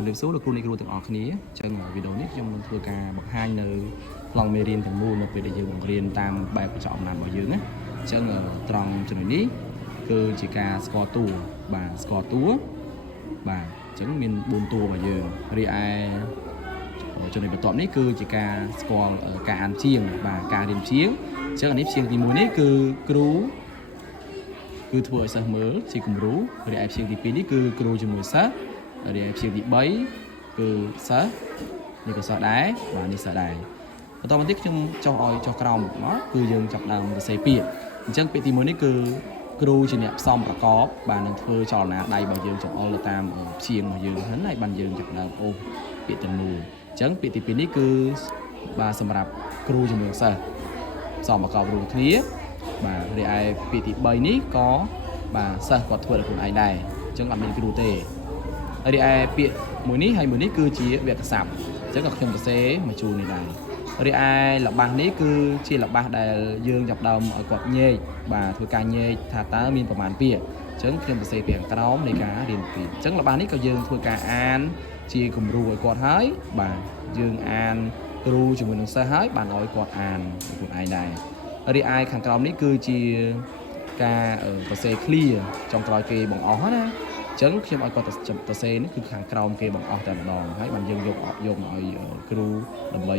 ជំរាបសួរលោកគ្រូអ្នកគ្រូទាំងអស់គ្នាចឹងវីដេអូនេះខ្ញុំនឹងធ្វើការបង្ហាញនៅប្លង់មេរៀនទាំងមូលនៅពេលដែលយើងបង្រៀនតាមបែបកញ្ចក់អំណាចរបស់យើងណាអញ្ចឹងត្រង់ចំណុចនេះគឺជាការស្គាល់តួបាទស្គាល់តួបាទអញ្ចឹងមាន4តួរបស់យើងរីឯចំណុចបន្ទាប់នេះគឺជាការស្គាល់ការអានជាងបាទការរៀនជាងអញ្ចឹងអានេះជាងទី1នេះគឺគ្រូគឺធ្វើឲ្យសិស្សមើលជាគំរូរីឯជាងទី2នេះគឺគ្រូជាមួយសិស្សរីឯជាងទី3គឺសិស្សនេះក៏សិស្សដែរបាទនេះសិស្សដែរបន្តមកទៀតខ្ញុំចុះឲ្យចុះក្រោមមកគឺយើងចាប់ដើមសរសេរពាក្យអញ្ចឹងពាក្យទី1នេះគឺគ្រូជាអ្នកផ្សំប្រកបបាទនឹងធ្វើចលនាដៃរបស់យើងចង្អុលទៅតាមព្យាង្គរបស់យើងហ្នឹងហើយបានយើងចាប់ដើមអូសពាក្យទាំងមូលអញ្ចឹងពាក្យទី2នេះគឺបាទសម្រាប់គ្រូជាមួយសិស្សផ្សំប្រកបរួមគ្នាបាទរីឯពាក្យទី3នេះក៏បាទសិស្សគាត់ធ្វើដោយខ្លួនឯងដែរអញ្ចឹងអត់មានគ្រូទេរីឯពាក្យមួយនេះហើយមួយនេះគឺជាវគ្គស័ព្ទអញ្ចឹងក៏ខ្ញុំសរសេរមកជូននេះដែររីឯល្បះនេះគឺជាល្បះដែលយើងចាប់ដើមឲ្យគាត់ញែកបាទធ្វើការញែកថាតើមានប្រមាណពាក្យអញ្ចឹងខ្ញុំសរសេរពីខាងក្រោមនៃការរៀនពាក្យអញ្ចឹងល្បះនេះក៏យើងធ្វើការអានជាគំរូឲ្យគាត់ហើយបាទយើងអានគ្រូជាមួយនឹងសិស្សហើយបានឲ្យគាត់អានខ្លួនឯងដែររីឯខាងក្រោមនេះគឺជាការសរសេរ clear ចុងក្រោយគេបង្អស់ណាអញ្ចឹងខ្ញុំឲ្យគាត់ទៅសេនេះគឺខាងក្រោមគេបង្អស់តែម្ដងហើយបានយើងយកមកឲ្យគ្រូដើម្បី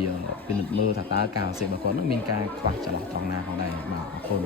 ពិនិត្យមើលថាតើការសរសេររបស់គាត់នឹងមានការខ្វះចន្លោះត្រង់ណាផងដែរបាទអរគុណ